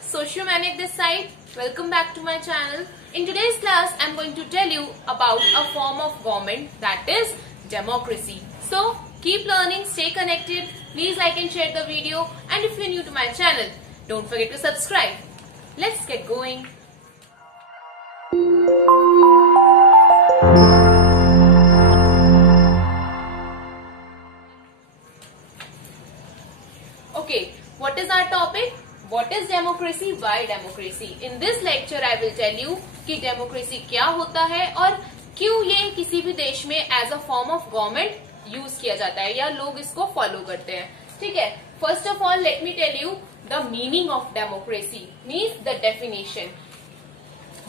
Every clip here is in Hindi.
Sociomanic this side. Welcome back to my channel. In today's class, I'm going to tell you about a form of government that is democracy. So, keep learning, stay connected. Please like and share the video. And if you're new to my channel, don't forget to subscribe. Let's get going. Okay, what is our topic? What is democracy? Why democracy? In this lecture, I will tell you कि democracy क्या होता है और क्यों ये किसी भी देश में as a form of government use किया जाता है या लोग इसको फॉलो करते हैं. ठीक है. First of all, let me tell you the meaning of democracy. Means the definition.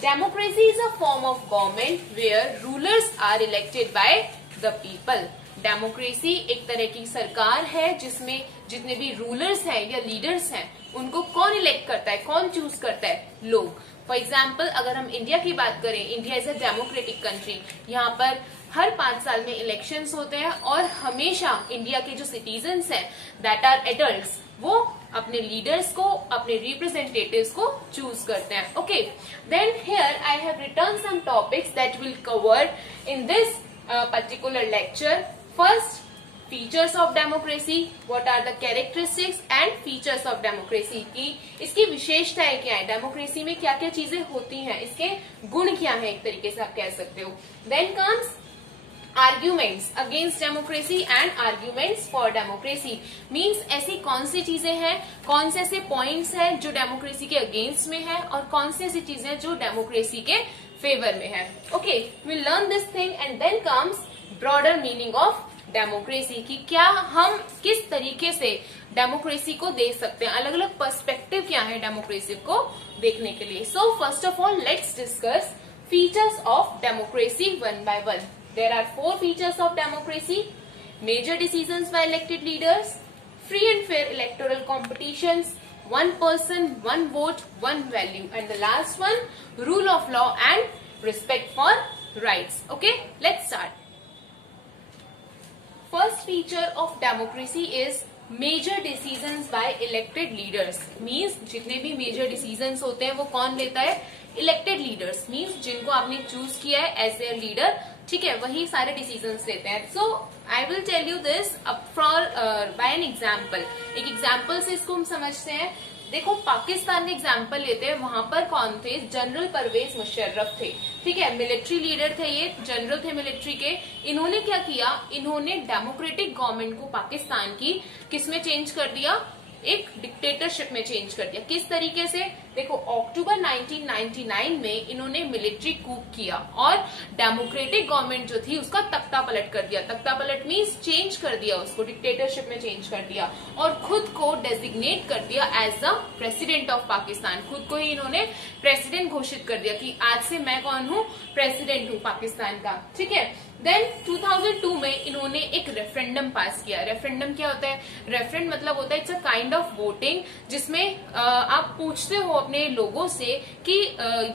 Democracy is a form of government where rulers are elected by the people. Democracy एक तरह की सरकार है जिसमें जितने भी रूलर्स हैं या लीडर्स हैं उनको कौन इलेक्ट करता है, कौन चूज करता है? लोग. फॉर एग्जाम्पल अगर हम इंडिया की बात करें, India is a democratic country. यहाँ पर हर 5 साल में इलेक्शंस होते हैं और हमेशा इंडिया के जो सिटीजन्स हैं दैट आर एडल्ट्स वो अपने लीडर्स को, अपने रिप्रेजेंटेटिव्स को चूज करते हैं. Okay, then here I have written some topics that will cover in this particular lecture. First, features of democracy. What are the characteristics and features of democracy? की इसकी विशेषताएं क्या है, डेमोक्रेसी में क्या क्या चीजें होती हैं, इसके गुण क्या हैं, एक तरीके से आप कह सकते हो. Then comes arguments against democracy and arguments for democracy. Means ऐसी कौन सी चीजें हैं, कौन से ऐसे पॉइंट्स हैं जो डेमोक्रेसी के अगेंस्ट में है और कौन सी ऐसी चीजें जो डेमोक्रेसी के फेवर में है. Okay, we'll learn this thing and then comes broader meaning of democracy की क्या हम किस तरीके से डेमोक्रेसी को देख सकते हैं, अलग अलग पर्सपेक्टिव क्या है डेमोक्रेसी को देखने के लिए. So first of all let's discuss features of democracy one by one. There are 4 features of democracy. Major decisions by elected leaders, free and fair electoral competitions, one person, one vote, one value, and the last one, rule of law and respect for rights. Okay, let's start. First feature of democracy is major decisions by elected leaders. Means जितने भी major decisions होते हैं वो कौन लेता है? Elected leaders. Means जिनको आपने चूज किया है as their leader, ठीक है, वही सारे डिसीजंस लेते हैं. So I will tell you this for by an example. एक एग्जाम्पल से इसको हम समझते हैं. देखो, पाकिस्तान का एग्जाम्पल लेते हैं. वहां पर कौन थे? जनरल परवेज मुशर्रफ थे. ठीक है, मिलिट्री लीडर थे, ये जनरल थे मिलिट्री के. इन्होंने क्या किया? इन्होंने डेमोक्रेटिक गवर्नमेंट को पाकिस्तान की किसमें चेंज कर दिया? एक डिक्टेटरशिप में चेंज कर दिया. किस तरीके से? देखो, अक्टूबर 1999 में इन्होंने मिलिट्री कूप किया और डेमोक्रेटिक गवर्नमेंट जो थी उसका तख्ता पलट कर दिया. तख्ता पलट मीन्स चेंज कर दिया, उसको डिक्टेटरशिप में चेंज कर दिया और खुद को डेजिग्नेट कर दिया as the president of Pakistan. खुद को ही इन्होंने प्रेसिडेंट घोषित कर दिया कि आज से मैं कौन हूँ? प्रेसिडेंट हूँ पाकिस्तान का. ठीक है. देन 2002 में इन्होंने एक रेफरेंडम पास किया. रेफरेंडम क्या होता है? रेफरेंड मतलब होता है it's a kind of voting जिसमें आप पूछते हो अपने लोगों से कि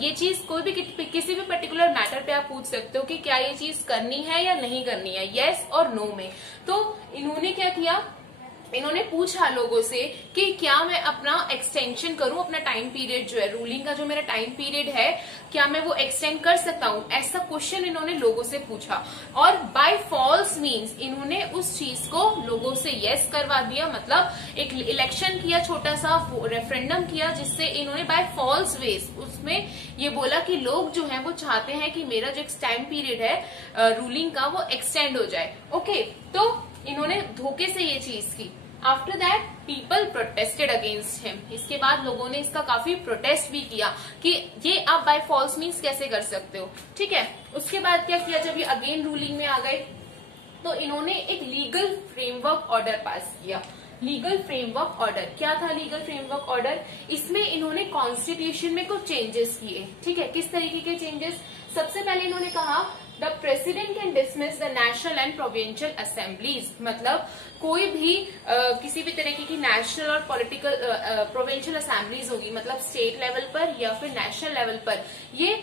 ये चीज कोई भी किसी भी पर्टिकुलर मैटर पे आप पूछ सकते हो कि क्या ये चीज करनी है या नहीं करनी है, यस और नो में. तो इन्होंने क्या किया? इन्होंने पूछा लोगों से कि क्या मैं अपना एक्सटेंशन करूं, अपना टाइम पीरियड जो है, रूलिंग का जो मेरा टाइम पीरियड है, क्या मैं वो एक्सटेंड कर सकता हूं? ऐसा क्वेश्चन इन्होंने लोगों से पूछा और बाय फॉल्स मींस इन्होंने उस चीज को लोगों से यस करवा दिया. मतलब एक इलेक्शन किया, छोटा सा रेफरेंडम किया जिससे इन्होंने बाय फॉल्स वेज उसमें ये बोला कि लोग जो है वो चाहते हैं कि मेरा जो टाइम पीरियड है रूलिंग का वो एक्सटेंड हो जाए. ओके, तो इन्होंने धोखे से ये चीज की. After that people protested against him. इसके बाद लोगों ने इसका काफी प्रोटेस्ट भी किया कि ये आप बाय फॉल्स मीन्स कैसे कर सकते हो. ठीक है. उसके बाद क्या किया? जब ये अगेन रूलिंग में आ गए तो इन्होंने एक लीगल फ्रेमवर्क ऑर्डर पास किया. लीगल फ्रेमवर्क ऑर्डर क्या था? लीगल फ्रेमवर्क ऑर्डर, इसमें इन्होंने कॉन्स्टिट्यूशन में कुछ चेंजेस किए. ठीक है. किस तरीके के चेंजेस? सबसे पहले इन्होंने कहा the president can dismiss the national and provincial assemblies. मतलब कोई भी किसी भी तरीके की नेशनल और पॉलिटिकल प्रोविंशियल असेंबलीज होगी, मतलब स्टेट लेवल पर या फिर नेशनल लेवल पर, ये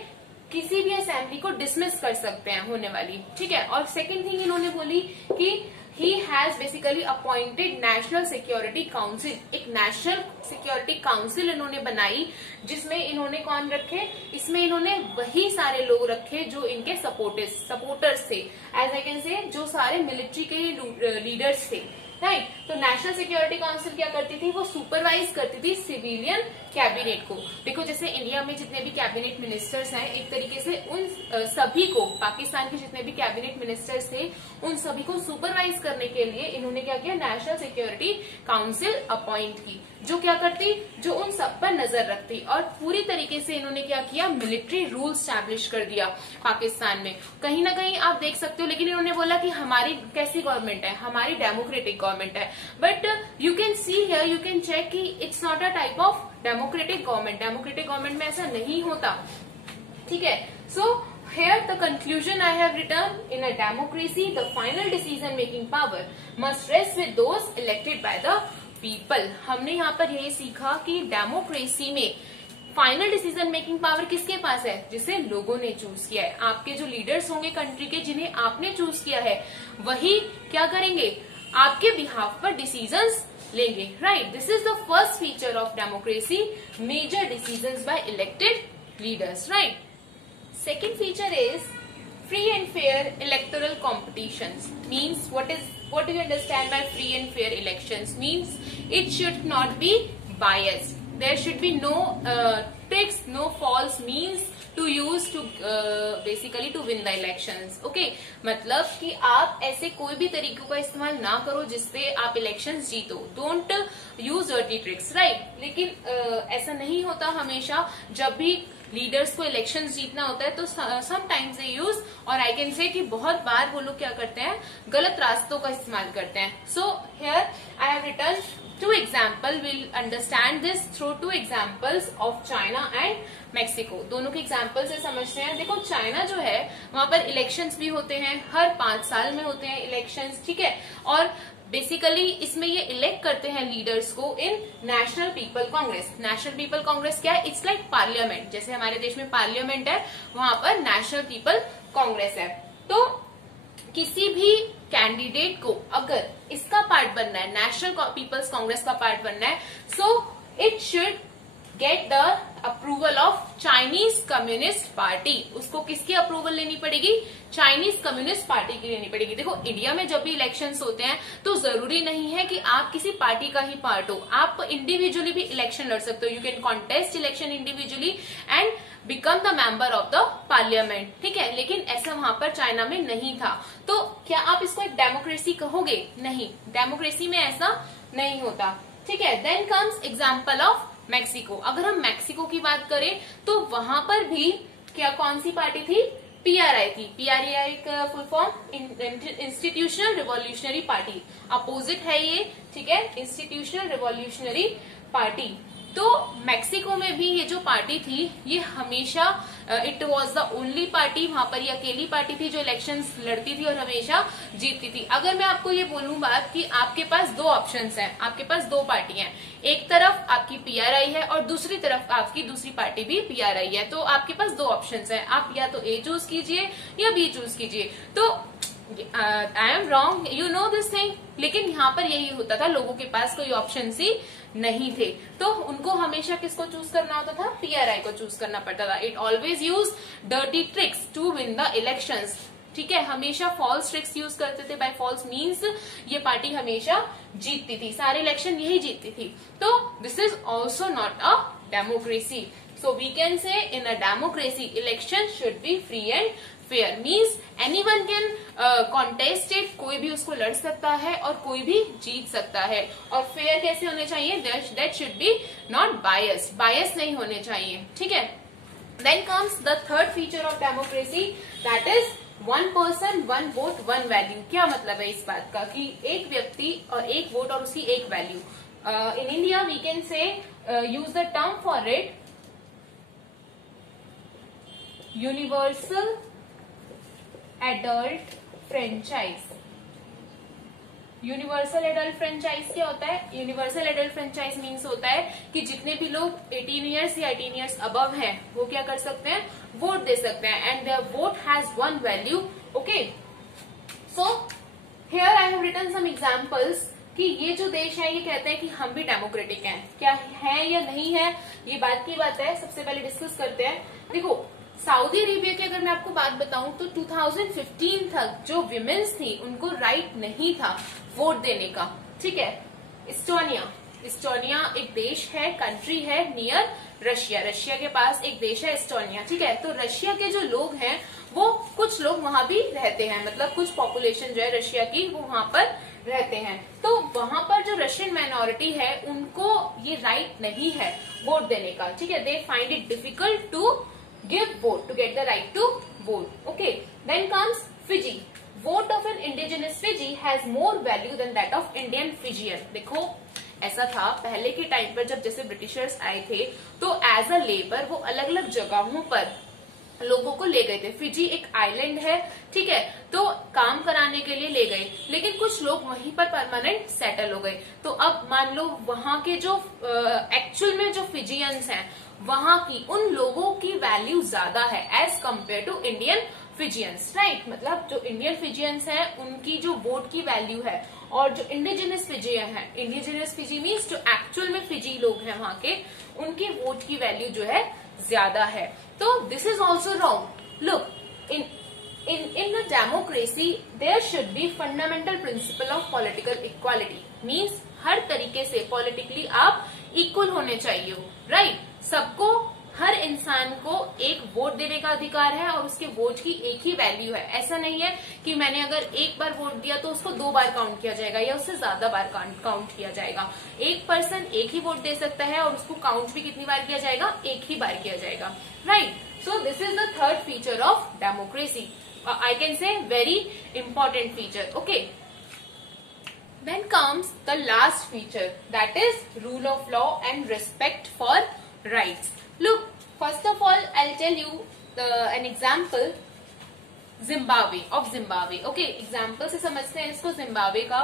किसी भी असेंबली को डिसमिस कर सकते हैं होने वाली. ठीक है. और सेकेंड थिंग इन्होंने बोली कि he has basically appointed national security council, एक नेशनल सिक्योरिटी काउंसिल इन्होंने बनाई, जिसमें इन्होंने कौन रखे, इसमें इन्होंने वही सारे लोग रखे जो इनके सपोर्टर्स थे, एज आई कैन से जो सारे मिलिट्री के लीडर्स थे, राइट। तो नेशनल सिक्योरिटी काउंसिल क्या करती थी, वो सुपरवाइज करती थी सिविलियन कैबिनेट को। देखो जैसे इंडिया में जितने भी कैबिनेट मिनिस्टर्स हैं, एक तरीके से उन सभी को, पाकिस्तान के जितने भी कैबिनेट मिनिस्टर्स थे उन सभी को सुपरवाइज करने के लिए इन्होंने क्या किया, नेशनल सिक्योरिटी काउंसिल अपॉइंट की, जो क्या करती, जो उन सब पर नजर रखती। और पूरी तरीके से इन्होंने क्या किया, मिलिट्री रूल स्टैब्लिश कर दिया पाकिस्तान में। कहीं ना कहीं आप देख सकते हो, लेकिन इन्होंने बोला कि हमारी कैसी गवर्नमेंट है, हमारी डेमोक्रेटिक गवर्नमेंट है, but you can see here, you can check कि it's not a type of democratic government. Democratic government में ऐसा नहीं होता, ठीक है। सो here the conclusion I have written, in a democracy the final decision making power must rest with those elected by the people। हमने यहाँ पर यही सीखा कि डेमोक्रेसी में फाइनल डिसीजन मेकिंग पावर किसके पास है, जिसे लोगों ने चूज किया है। आपके जो लीडर्स होंगे कंट्री के, जिन्हें आपने चूज किया है, वही क्या करेंगे, आपके बिहाफ पर डिसीजंस लेंगे, right. This is the first feature of democracy, major decisions by elected leaders, right. Second feature is free and fair electoral competitions. Means what do you understand by free and fair elections? Means it should not be biased. There should be no tricks, no false means to use to basically to win the elections. Okay, मतलब कि आप ऐसे कोई भी तरीकों का इस्तेमाल ना करो जिससे आप इलेक्शंस जीतो। Don't use dirty tricks, right? लेकिन ऐसा नहीं होता हमेशा। जब भी लीडर्स को इलेक्शंस जीतना होता है तो समटाइम्स दे यूज, और आई कैन से कि बहुत बार वो लोग क्या करते हैं, गलत रास्तों का इस्तेमाल करते हैं। So here I have written two example, we'll understand this through two examples of China and Mexico। दोनों के एग्जाम्पल से समझते हैं। देखो चाइना जो है वहां पर इलेक्शंस भी होते हैं, हर 5 साल में होते हैं इलेक्शंस, ठीक है। और बेसिकली इसमें ये इलेक्ट करते हैं लीडर्स को in national people congress. National people congress क्या है, इट्स लाइक पार्लियामेंट। जैसे हमारे देश में पार्लियामेंट है, वहां पर नेशनल पीपल कांग्रेस है। तो किसी भी कैंडिडेट को अगर इसका पार्ट बनना है, नेशनल पीपल्स कांग्रेस का पार्ट बनना है, so it should get the approval of Chinese communist party. उसको किसकी अप्रूवल लेनी पड़ेगी, चाइनीज कम्युनिस्ट पार्टी की लेनी पड़ेगी। देखो इंडिया में जब भी इलेक्शंस होते हैं तो जरूरी नहीं है कि आप किसी पार्टी का ही पार्ट हो, आप इंडिविजुअली भी इलेक्शन लड़ सकते हो। You can contest election individually and become the member of the parliament, ठीक है। लेकिन ऐसा वहां पर चाइना में नहीं था। तो क्या आप इसको एक डेमोक्रेसी कहोगे, नहीं, डेमोक्रेसी में ऐसा नहीं होता, ठीक है। Then comes example of Mexico. अगर हम मैक्सिको की बात करें तो वहां पर भी क्या, कौन सी पार्टी थी, पीआरआई थी। पीआरआई का full form institutional revolutionary party, opposite है ये, ठीक है, इंस्टीट्यूशनल रिवॉल्यूशनरी पार्टी। तो मैक्सिको में भी ये जो पार्टी थी, ये हमेशा it was the only party, वहां पर ये अकेली पार्टी थी जो इलेक्शंस लड़ती थी और हमेशा जीतती थी। अगर मैं आपको ये बोलूं बात कि आपके पास 2 ऑप्शंस हैं, आपके पास 2 पार्टी हैं, एक तरफ आपकी पीआरआई है और दूसरी तरफ आपकी दूसरी पार्टी भी पीआरआई है, तो आपके पास 2 ऑप्शंस हैं, आप या तो ए चूज कीजिए या बी चूज कीजिए। तो I am wrong, you know this thing, लेकिन यहाँ पर यही होता था, लोगों के पास कोई ऑप्शन ही नहीं थे, तो उनको हमेशा किसको चूज करना होता था, पीआरआई को चूज करना पड़ता था। It always use dirty tricks to win the elections, ठीक है, हमेशा फॉल्स ट्रिक्स यूज करते थे। बाय फॉल्स मीन्स ये पार्टी हमेशा जीतती थी, सारे इलेक्शन यही जीतती थी। तो this is also not a democracy. So we can say in a democracy election should be free and fair, means anyone can contest it, कोई भी उसको लड़ सकता है और कोई भी जीत सकता है। और fair कैसे होने चाहिए, that should be not biased, bias नहीं होने चाहिए, ठीक है। Then comes the third feature of democracy, that is one person one vote one value। क्या मतलब है इस बात का कि एक व्यक्ति और एक वोट और उसकी एक value. in India we can say use the term for it universal adult franchise. Universal adult franchise क्या होता है, यूनिवर्सल एडल्ट फ्रेंचाइज मीन्स होता है कि जितने भी लोग 18 ईयर्स या 18 ईयर्स अबव हैं वो क्या कर सकते हैं, वोट दे सकते हैं, and their vote has one value. Okay, so here I have written some examples कि ये जो देश है ये कहते हैं कि हम भी डेमोक्रेटिक हैं, क्या है या नहीं है ये बात की बात है। सबसे पहले डिस्कस करते हैं। देखो सऊदी अरेबिया की अगर मैं आपको बात बताऊं तो 2015 तक जो विमेन्स थी उनको राइट नहीं था वोट देने का, ठीक है। इस्टोनिया एक देश है, कंट्री है नियर रशिया के पास एक देश है इस्टोनिया, ठीक है। तो रशिया के जो लोग हैं वो कुछ लोग वहां भी रहते हैं, मतलब कुछ पॉपुलेशन जो है रशिया की वो वहां पर रहते हैं। तो वहां पर जो रशियन माइनॉरिटी है उनको ये राइट नहीं है वोट देने का, ठीक है। They find it difficult to give vote, to get the right to vote, okay. Then comes Fiji. Vote of an indigenous Fiji has more value than that of Indian Fijian. देखो ऐसा था पहले के टाइम पर जब जैसे ब्रिटिशर्स आए थे तो एज अ लेबर वो अलग अलग जगहों पर लोगों को ले गए थे। फिजी एक आइलैंड है, ठीक है, तो काम कराने के लिए ले गए, लेकिन कुछ लोग वहीं पर परमानेंट सेटल हो गए। तो अब मान लो वहां के जो एक्चुअल में जो फिजियंस हैं वहां की उन लोगों की वैल्यू ज्यादा है as compare to Indian Fijians, right. मतलब जो इंडियन फिजियंस हैं उनकी जो वोट की वैल्यू है और जो इंडिजिनस फिजियन है, इंडिजिनस फिजी मीन्स जो एक्चुअल में फिजी लोग हैं वहां के, उनकी वोट की वैल्यू जो है ज्यादा है। तो this is also wrong. Look in a democracy there should be fundamental principle of political equality, means हर तरीके से पॉलिटिकली आप इक्वल होने चाहिए, राइट। सबको, हर इंसान को एक वोट देने का अधिकार है और उसके वोट की एक ही वैल्यू है। ऐसा नहीं है कि मैंने अगर एक बार वोट दिया तो उसको 2 बार काउंट किया जाएगा या उससे ज्यादा बार काउंट किया जाएगा। एक पर्सन एक ही वोट दे सकता है और उसको काउंट भी कितनी बार किया जाएगा, एक ही बार किया जाएगा, right. So this is the third feature of democracy, I can say very important feature, okay. Then comes the last feature, that is rule of law and respect for rights. Look, first of all I'll tell you an example Zimbabwe, okay। Example से समझते हैं इसको जिम्बाब्वे का।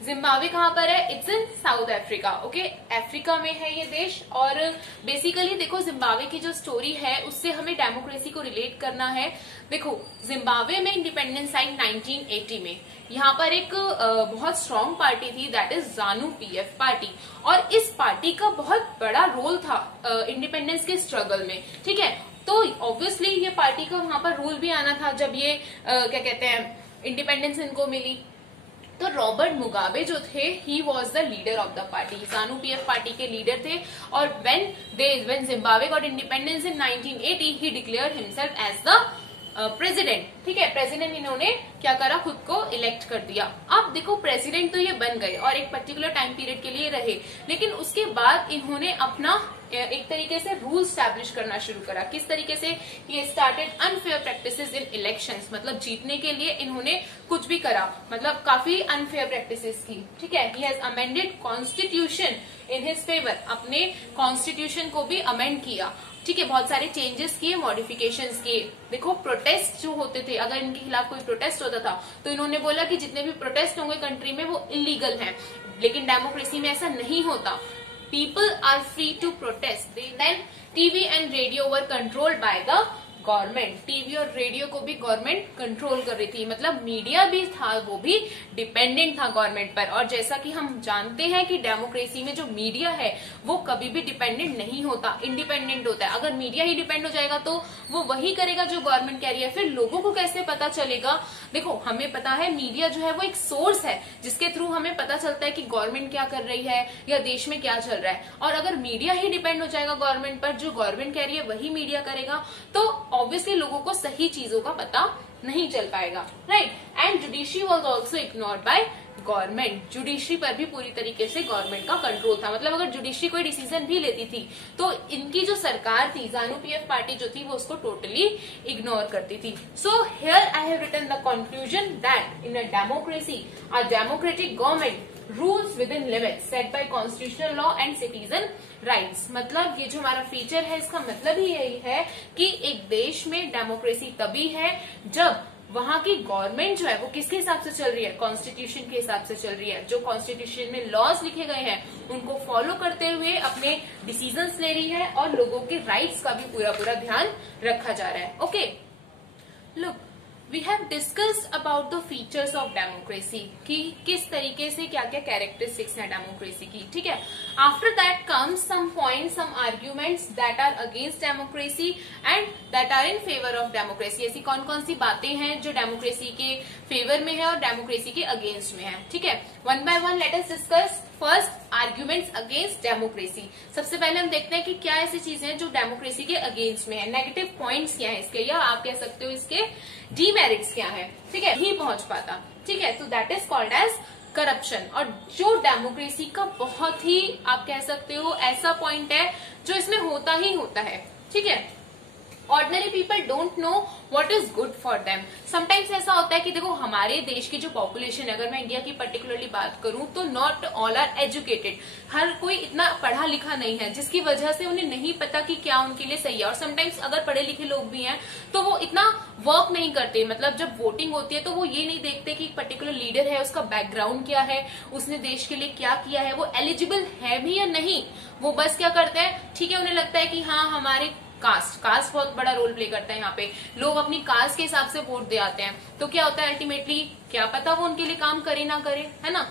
जिम्बाब्वे कहाँ पर है? It's in south Africa, okay. Africa में है ये देश। और बेसिकली देखो जिम्बाब्वे की जो स्टोरी है उससे हमें डेमोक्रेसी को रिलेट करना है। देखो जिम्बाब्वे में इंडिपेंडेंस आई 1980 में। यहाँ पर एक बहुत स्ट्रॉन्ग पार्टी थी, दैट इज ज़ानू पीएफ पार्टी, और इस पार्टी का बहुत बड़ा रोल था इंडिपेंडेंस के स्ट्रगल में, ठीक है। तो ऑब्वियसली ये पार्टी का वहां पर रूल भी आना था जब ये क्या कहते हैं इंडिपेंडेंस इनको मिली। तो रॉबर्ट मुगाबे जो थे ही was the leader of the party, ZANU PF party के लीडर थे। और when Zimbabwe got independence in 1980 he declared himself as the president, ठीक है। प्रेसिडेंट इन्होंने क्या करा, खुद को इलेक्ट कर दिया। अब देखो प्रेसिडेंट तो ये बन गए और एक पर्टिकुलर टाइम पीरियड के लिए रहे, लेकिन उसके बाद इन्होंने अपना एक तरीके से रूल स्टैब्लिश करना शुरू करा। किस तरीके से? ये स्टार्टेड अनफेयर प्रैक्टिसेस इन इलेक्शंस, मतलब जीतने के लिए इन्होंने कुछ भी करा, मतलब काफी अनफेयर प्रैक्टिसेस की, ठीक है। He has amended constitution in his favour, अपने कॉन्स्टिट्यूशन को भी अमेंड किया, ठीक है। बहुत सारे चेंजेस किए, मॉडिफिकेशंस किए। देखो प्रोटेस्ट जो होते थे, अगर इनके खिलाफ कोई प्रोटेस्ट होता था तो इन्होंने बोला कि जितने भी प्रोटेस्ट होंगे कंट्री में वो इलीगल हैं, लेकिन डेमोक्रेसी में ऐसा नहीं होता। People are free to protest. Then TV and radio were controlled by the government. TV और रेडियो को भी गवर्नमेंट कंट्रोल कर रही थी, मतलब मीडिया भी था वो भी डिपेंडेंट था गवर्नमेंट पर। और जैसा कि हम जानते हैं कि डेमोक्रेसी में जो मीडिया है वो कभी भी डिपेंडेंट नहीं होता, इंडिपेंडेंट होता है। अगर मीडिया ही डिपेंड हो जाएगा तो वो वही करेगा जो गवर्नमेंट कह रही है, फिर लोगों को कैसे पता चलेगा? देखो हमें पता है मीडिया जो है वो एक सोर्स है जिसके थ्रू हमें पता चलता है कि गवर्नमेंट क्या कर रही है या देश में क्या चल रहा है। और अगर मीडिया ही डिपेंड हो जाएगा गवर्नमेंट पर, जो गवर्नमेंट कह रही है वही मीडिया करेगा, तो ऑब्वियसली लोगों को सही चीजों का पता नहीं चल पाएगा, right. And judiciary was also ignored by government. Judiciary पर भी पूरी तरीके से गवर्नमेंट का कंट्रोल था, मतलब अगर जुडिशरी कोई डिसीजन भी लेती थी तो इनकी जो सरकार थी, ज़ानू पीएफ पार्टी जो थी, वो उसको टोटली इग्नोर करती थी। So here I have written the conclusion that in a democracy a democratic government rules within limits set by constitutional law and citizen rights. मतलब ये जो हमारा फीचर है इसका मतलब ही यही है कि एक देश में डेमोक्रेसी तभी है जब वहां की गवर्नमेंट जो है वो किसके हिसाब से चल रही है, कॉन्स्टिट्यूशन के हिसाब से चल रही है। जो कॉन्स्टिट्यूशन में लॉज लिखे गए हैं उनको फॉलो करते हुए अपने डिसीजंस ले रही है और लोगों के राइट्स का भी पूरा ध्यान रखा जा रहा है। Okay look, we have discussed about the features of democracy कि किस तरीके से क्या क्या कैरेक्टरिस्टिक्स हैं डेमोक्रेसी की, ठीक है। After that comes some points, some arguments that are against democracy and that are in favour of democracy. ऐसी कौन कौन सी बातें हैं जो डेमोक्रेसी के फेवर में है और डेमोक्रेसी के अगेंस्ट में है, ठीक है। One by one let us discuss first arguments against democracy. सबसे पहले हम देखते हैं कि क्या ऐसी चीजें हैं जो डेमोक्रेसी के अगेंस्ट में है, नेगेटिव पॉइंट्स क्या है इसके, या आप कह सकते हो इसके डीमेरिट्स क्या है, ठीक है, नहीं पहुंच पाता, ठीक है। तो that is called as corruption. और जो डेमोक्रेसी का बहुत ही आप कह सकते हो ऐसा पॉइंट है जो इसमें होता ही होता है, ठीक है। Ordinary people don't know what is good for them. Sometimes ऐसा होता है कि देखो हमारे देश की जो पॉपुलेशन है, अगर मैं इंडिया की पर्टिकुलरली बात करूं तो नॉट ऑल आर एजुकेटेड, हर कोई इतना पढ़ा लिखा नहीं है, जिसकी वजह से उन्हें नहीं पता कि क्या उनके लिए सही है। और समटाइम्स अगर पढ़े लिखे लोग भी हैं तो वो इतना वर्क नहीं करते, मतलब जब वोटिंग होती है तो वो ये नहीं देखते कि पर्टिकुलर लीडर है उसका बैकग्राउंड क्या है, उसने देश के लिए क्या किया है, वो एलिजिबल है भी या नहीं। वो बस क्या करते हैं, ठीक है, उन्हें लगता है कि हाँ हमारे कास्ट बहुत बड़ा रोल प्ले करता है यहाँ पे, लोग अपनी कास्ट के हिसाब से वोट दे आते हैं। तो क्या होता है अल्टीमेटली, क्या पता वो उनके लिए काम करे ना करे, है ना,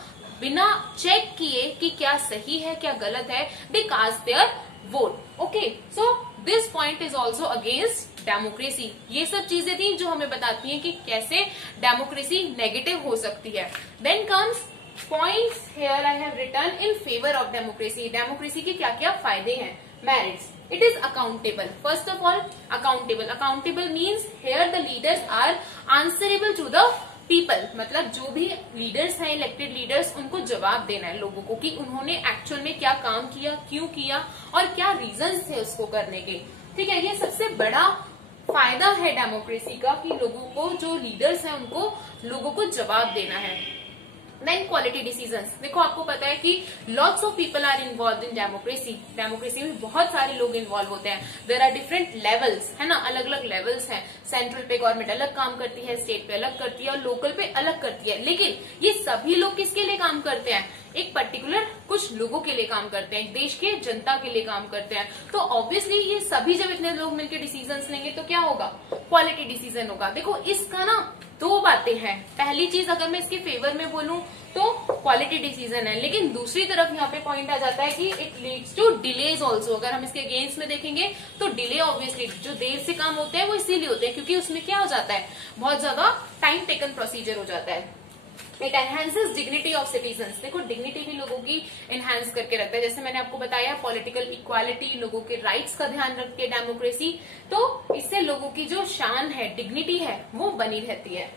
बिना चेक किए कि क्या सही है क्या गलत है, they cast their vote. Okay, so this point is also against democracy. ये सब चीजें थी जो हमें बताती हैं कि कैसे डेमोक्रेसी नेगेटिव हो सकती है। Then comes points here I have written in favour of democracy. Democracy के क्या क्या फायदे हैं, merits. It is accountable. First of all, accountable. Accountable means here the leaders are answerable to the people. मतलब जो भी लीडर्स हैं, इलेक्टेड लीडर्स, उनको जवाब देना है लोगों को कि उन्होंने एक्चुअल में क्या काम किया, क्यों किया और क्या रीजंस थे उसको करने के, ठीक है। ये सबसे बड़ा फायदा है डेमोक्रेसी का कि लोगों को, जो लीडर्स हैं उनको लोगों को जवाब देना है। Then quality decisions. देखो आपको पता है कि lots of people are involve in democracy. Democracy में बहुत सारे लोग इन्वॉल्व होते हैं। देयर आर डिफरेंट लेवल्स, है ना, अलग अलग लेवल्स हैं। सेंट्रल पे गवर्नमेंट अलग काम करती है, स्टेट पे अलग करती है और लोकल पे अलग करती है। लेकिन ये सभी लोग किसके लिए काम करते हैं, एक पर्टिकुलर कुछ लोगों के लिए काम करते हैं, देश के जनता के लिए काम करते हैं। तो ऑब्वियसली ये सभी जब इतने लोग मिलकर डिसीजंस लेंगे तो क्या होगा, क्वालिटी डिसीजन होगा। देखो इसका ना दो बातें हैं। पहली चीज अगर मैं इसके फेवर में बोलूं तो क्वालिटी डिसीजन है, लेकिन दूसरी तरफ यहाँ पे पॉइंट आ जाता है कि it leads to delays also. अगर हम इसके अगेंस्ट में देखेंगे तो डिले ऑब्वियसली जो देर से काम होते हैं वो इसीलिए होते हैं क्योंकि उसमें क्या हो जाता है, बहुत ज्यादा टाइम टेकन प्रोसीजर हो जाता है। It enhances dignity of citizens. देखो डिग्निटी भी लोगों की एनहांस करके रखता है। जैसे मैंने आपको बताया पॉलिटिकल इक्वालिटी, लोगों के राइट्स का ध्यान रखती है डेमोक्रेसी, तो इससे लोगों की जो शान है, डिग्निटी है, वो बनी रहती है।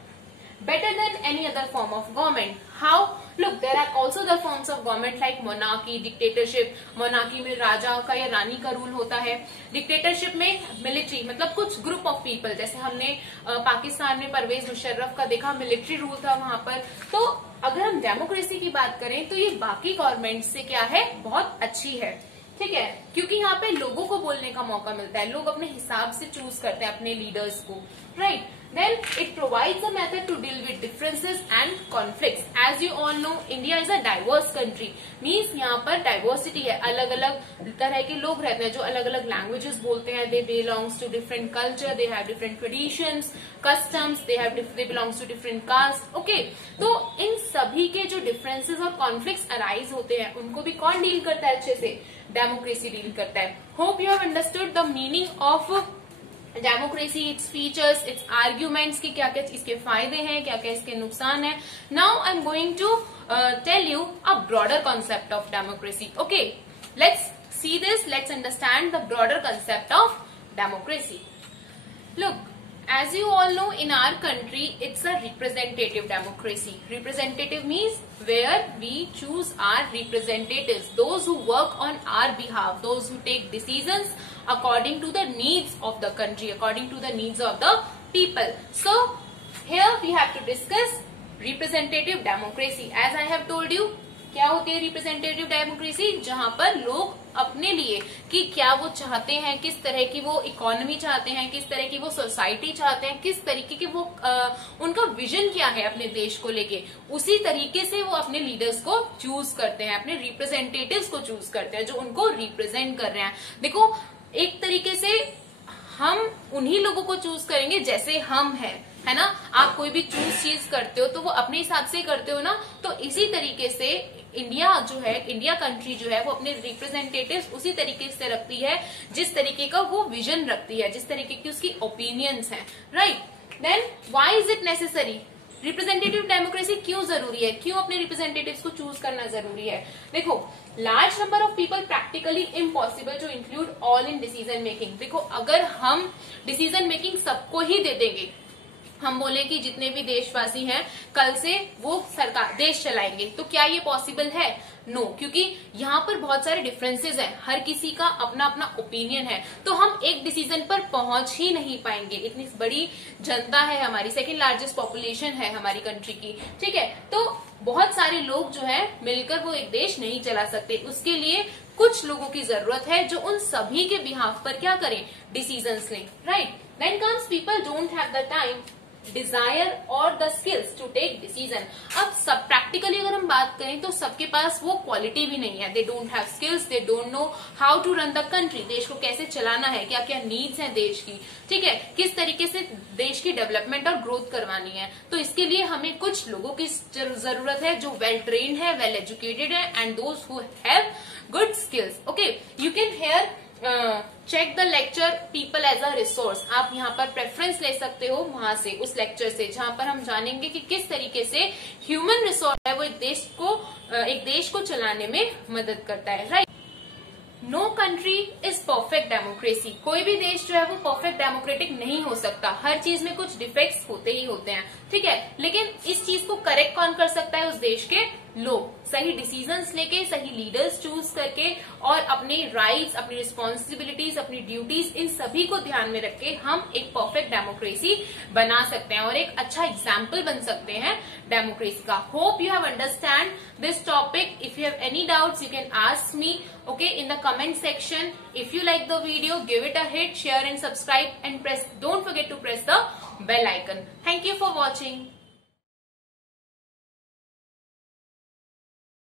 Better than any other form of government. How? Look, there are also the forms of government like monarchy, dictatorship. Monarchy में राजा का या रानी का रूल होता है। डिक्टेटरशिप में मिलिट्री, मतलब कुछ ग्रुप ऑफ पीपल, जैसे हमने पाकिस्तान में परवेज मुशर्रफ का देखा, मिलिट्री रूल था वहां पर। तो अगर हम डेमोक्रेसी की बात करें तो ये बाकी गवर्नमेंट से क्या है, बहुत अच्छी है, ठीक है, क्योंकि यहाँ पे लोगों को बोलने का मौका मिलता है, लोग अपने हिसाब से चूज करते हैं अपने लीडर्स को, right. Then it provides a method to deal with differences and conflicts. As you all know, India is a diverse country. Means यहाँ पर diversity है, अलग अलग तरह के लोग रहते हैं जो अलग अलग languages बोलते हैं। They belongs to different culture, they have different traditions, customs, they belongs to different caste. Okay, तो इन सभी के जो differences और conflicts arise होते हैं उनको भी कौन डील करता है अच्छे से, डेमोक्रेसी डील करता है। Hope you have understood the meaning of democracy, its features, it's arguments की क्या क्या इसके फायदे हैं, क्या क्या इसके नुकसान है। Now I am going to tell you a broader concept of democracy. Okay, let's see this, let's understand the broader concept of democracy. Look, as you all know, in our country it's a representative democracy. Representative means where we choose our representatives, those who work on our behalf, those who take decisions according to the needs of the country, according to the needs of the people. So here we have to discuss representative democracy. As I have told you, क्या होती है रिप्रेजेंटेटिव डेमोक्रेसी, जहां पर लोग अपने लिए कि क्या वो चाहते हैं, किस तरह की वो इकोनॉमी चाहते हैं, किस तरह की वो सोसाइटी चाहते हैं, किस तरीके की वो उनका विजन क्या है अपने देश को लेके, उसी तरीके से वो अपने लीडर्स को चूज करते हैं, अपने रिप्रेजेंटेटिव्स को चूज करते हैं जो उनको रिप्रेजेंट कर रहे हैं। देखो एक तरीके से हम उन्हीं लोगों को चूज करेंगे जैसे हम हैं, है ना। आप कोई भी चूज चीज करते हो तो वो अपने हिसाब से करते हो ना। तो इसी तरीके से इंडिया जो है, इंडिया कंट्री जो है वो अपने रिप्रेजेंटेटिव्स उसी तरीके से रखती है जिस तरीके का वो विजन रखती है, जिस तरीके की उसकी ओपिनियंस है, right. Then why is it necessary? Representative democracy क्यों जरूरी है, क्यों अपने रिप्रेजेंटेटिव्स को चूज करना जरूरी है? देखो, large number of people practically impossible to include all in decision making. देखो, अगर हम डिसीजन मेकिंग सबको ही दे देंगे, हम बोले कि जितने भी देशवासी हैं कल से वो सरकार देश चलाएंगे, तो क्या ये पॉसिबल है? नो, क्योंकि यहाँ पर बहुत सारे डिफरेंसेस हैं, हर किसी का अपना अपना ओपिनियन है, तो हम एक डिसीजन पर पहुंच ही नहीं पाएंगे। इतनी बड़ी जनता है हमारी, सेकंड लार्जेस्ट पॉपुलेशन है हमारी कंट्री की, ठीक है। तो बहुत सारे लोग जो है मिलकर वो एक देश नहीं चला सकते। उसके लिए कुछ लोगों की जरूरत है जो उन सभी के बिहाफ पर क्या करें, डिसीजंस लें, right. Then comes people don't have the time, desire और the skills to take decision. अब सब प्रैक्टिकली अगर हम बात करें तो सबके पास वो क्वालिटी भी नहीं है। They don't have skills, they don't know how to run the country. देश को कैसे चलाना है, क्या क्या नीड्स हैं देश की, ठीक है, किस तरीके से देश की डेवलपमेंट और ग्रोथ करवानी है। तो इसके लिए हमें कुछ लोगों की जरूरत है जो वेल ट्रेन्ड है, वेल एजुकेटेड है, and those who have good skills. Okay, you can here check the lecture people as a resource. आप यहाँ पर प्रेफरेंस ले सकते हो वहां से, उस लेक्चर से, जहां पर हम जानेंगे कि किस तरीके से ह्यूमन रिसोर्स है वो एक देश को चलाने में मदद करता है, right. No country is perfect democracy. कोई भी देश जो है वो परफेक्ट डेमोक्रेटिक नहीं हो सकता, हर चीज में कुछ डिफेक्ट्स होते ही होते हैं, ठीक है। लेकिन इस चीज को करेक्ट कौन कर सकता है? उस देश के लोग, सही डिसीजंस लेके, सही लीडर्स चूज करके, और अपने राइट्स, अपनी रिस्पॉन्सिबिलिटीज, अपनी ड्यूटीज, इन सभी को ध्यान में रख के हम एक परफेक्ट डेमोक्रेसी बना सकते हैं और एक अच्छा एग्जाम्पल बन सकते हैं डेमोक्रेसी का। Hope you have understand this topic. If you have any doubts you can ask me, okay, in the comment section. If you like the video, give it a hit, share and subscribe, and don't forget to press the bell icon. Thank you for watching.